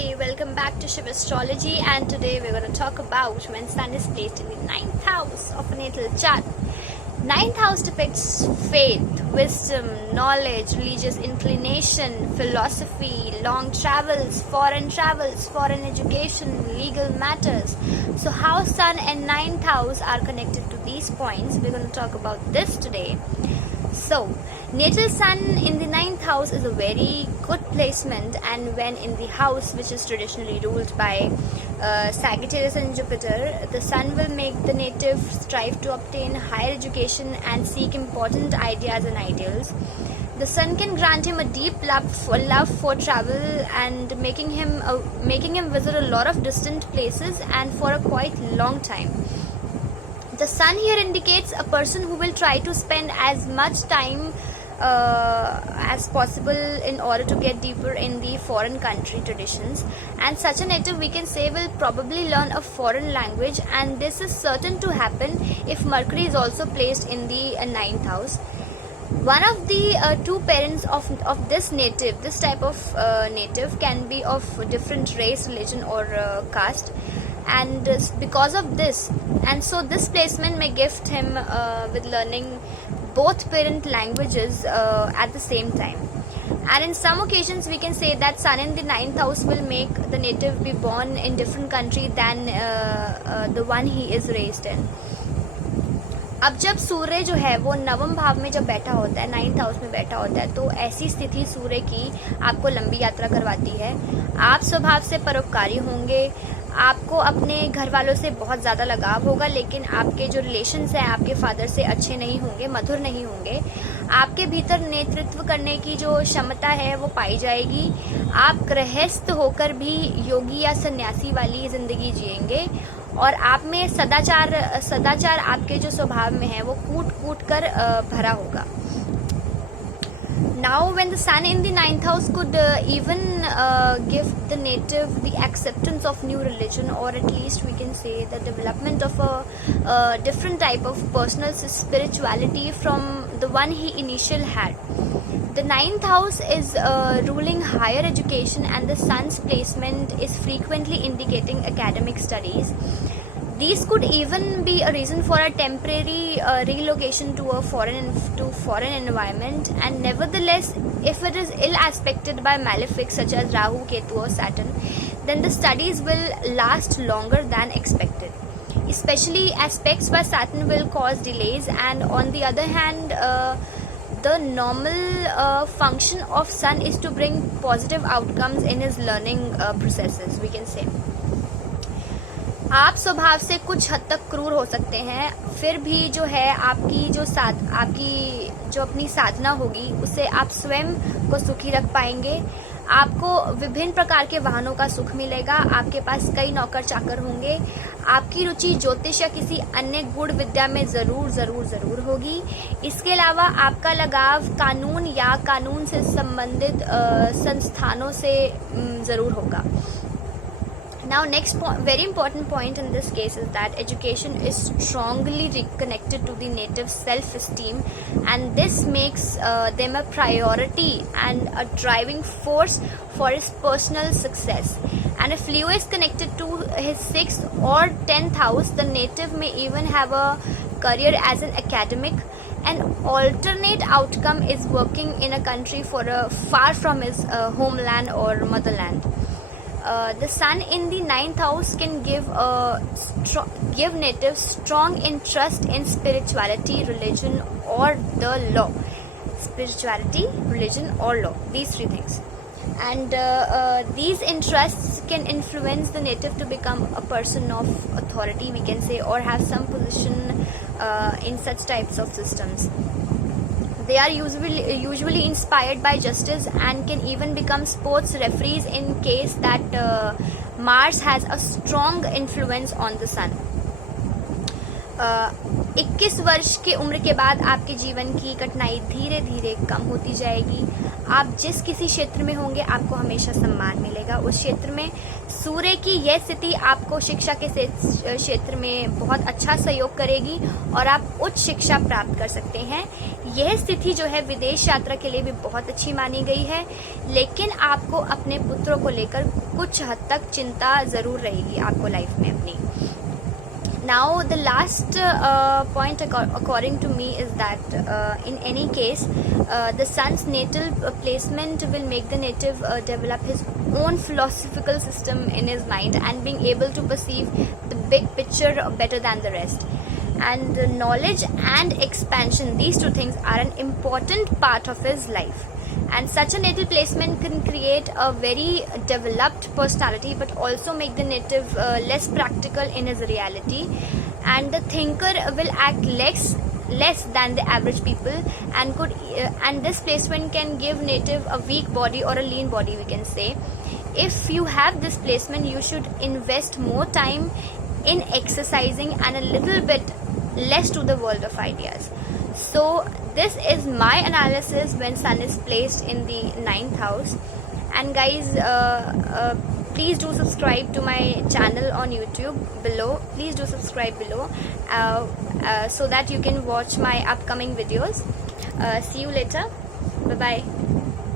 Hi, welcome back to Shiv Astrology, and today we're going to talk about when Sun is placed in the ninth house of a natal chart. Ninth house depicts faith, wisdom, knowledge, religious inclination, philosophy, long travels, foreign education, legal matters. So how Sun and ninth house are connected to these points, we're going to talk about this today. So, natal Sun in the ninth house is a very good placement, and when in the house which is traditionally ruled by Sagittarius and Jupiter, the Sun will make the native strive to obtain higher education and seek important ideas and ideals. The Sun can grant him a deep love for travel and making him visit a lot of distant places and for a quite long time. The Sun here indicates a person who will try to spend as much time as possible in order to get deeper in the foreign country traditions, and such a native, we can say, will probably learn a foreign language, and this is certain to happen if Mercury is also placed in the ninth house. One of the two parents of this native, this type of native, can be of different race, religion or caste, and because of this, and so this placement may gift him with learning both parent languages at the same time. And in some occasions we can say that Sun in the ninth house will make the native be born in different country than the one he is raised in. अब जब सूर्य जो है वो नवम भाव में जब बैठा होता है, नाइन्थ हाउस में बैठा होता है, तो ऐसी स्थिति सूर्य की आपको लंबी यात्रा करवाती है. आप स्वभाव से परोपकारी होंगे, आपको अपने घर वालों से बहुत ज़्यादा लगाव होगा, लेकिन आपके जो रिलेशंस हैं आपके फादर से अच्छे नहीं होंगे, मधुर नहीं होंगे. आपके भीतर नेतृत्व करने की जो क्षमता है वो पाई जाएगी. आप गृहस्थ होकर भी योगी या सन्यासी वाली जिंदगी जिएंगे, और आप में सदाचार आपके जो स्वभाव में है वो कूट कर भरा होगा. Now, when the Sun in the ninth house could even give the native the acceptance of new religion, or at least we can say the development of a different type of personal spirituality from the one he initially had. The ninth house is ruling higher education, and the Sun's placement is frequently indicating academic studies. These could even be a reason for a temporary relocation to a foreign environment, and nevertheless, if it is ill aspected by malefics such as Rahu, Ketu or Saturn, then the studies will last longer than expected. Especially aspects by Saturn will cause delays, and on the other hand, the normal function of Sun is to bring positive outcomes in his learning processes, we can say. आप स्वभाव से कुछ हद तक क्रूर हो सकते हैं, फिर भी जो है आपकी जो अपनी साधना होगी उससे आप स्वयं को सुखी रख पाएंगे. आपको विभिन्न प्रकार के वाहनों का सुख मिलेगा, आपके पास कई नौकर चाकर होंगे, आपकी रुचि ज्योतिष या किसी अन्य गुण विद्या में जरूर होगी. इसके अलावा आपका लगाव कानून या कानून से संबंधित संस्थानों से जरूर होगा. Now, next very important point in this case is that education is strongly connected to the native self-esteem, and this makes them a priority and a driving force for his personal success. And if Leo is connected to his 6th or 10th house, the native may even have a career as an academic. An alternate outcome is working in a country far from his homeland or motherland. The Sun in the ninth house can give natives strong interest in spirituality, religion or the law. Spirituality, religion or law, these three things. And these interests can influence the native to become a person of authority, we can say, or have some position in such types of systems. They are usually inspired by justice and can even become sports referees in case that Mars has a strong influence on the Sun. 21 वर्ष की उम्र के बाद आपके जीवन की कठिनाई धीरे धीरे कम होती जाएगी. आप जिस किसी क्षेत्र में होंगे आपको हमेशा सम्मान मिलेगा। उस क्षेत्र में सूर्य की यह स्थिति आपको शिक्षा के क्षेत्र में बहुत अच्छा सहयोग करेगी और आप उच्च शिक्षा प्राप्त कर सकते हैं। यह स्थिति जो है विदेश यात्रा के लिए भी बहुत अच्छी मानी गई है, लेकिन आपको अपने पुत्रों को लेकर कुछ हद तक चिंता ज़रूर रहेगी आपको लाइफ में अपनी। Now the last point according to me is that in any case the sun's natal placement will make the native develop his own philosophical system in his mind and being able to perceive the big picture better than the rest. And knowledge and expansion, these two things are an important part of his life. And such a natal placement can create a very developed personality but also make the native less practical in his reality, and the thinker will act less than the average people, and this placement can give native a weak body or a lean body, we can say. If you have this placement, you should invest more time in exercising and a little bit less to the world of ideas. So this is my analysis when sun is placed in the 9th house. And guys, please do subscribe to my channel on YouTube below. Please do subscribe below so that you can watch my upcoming videos. See you later. Bye bye.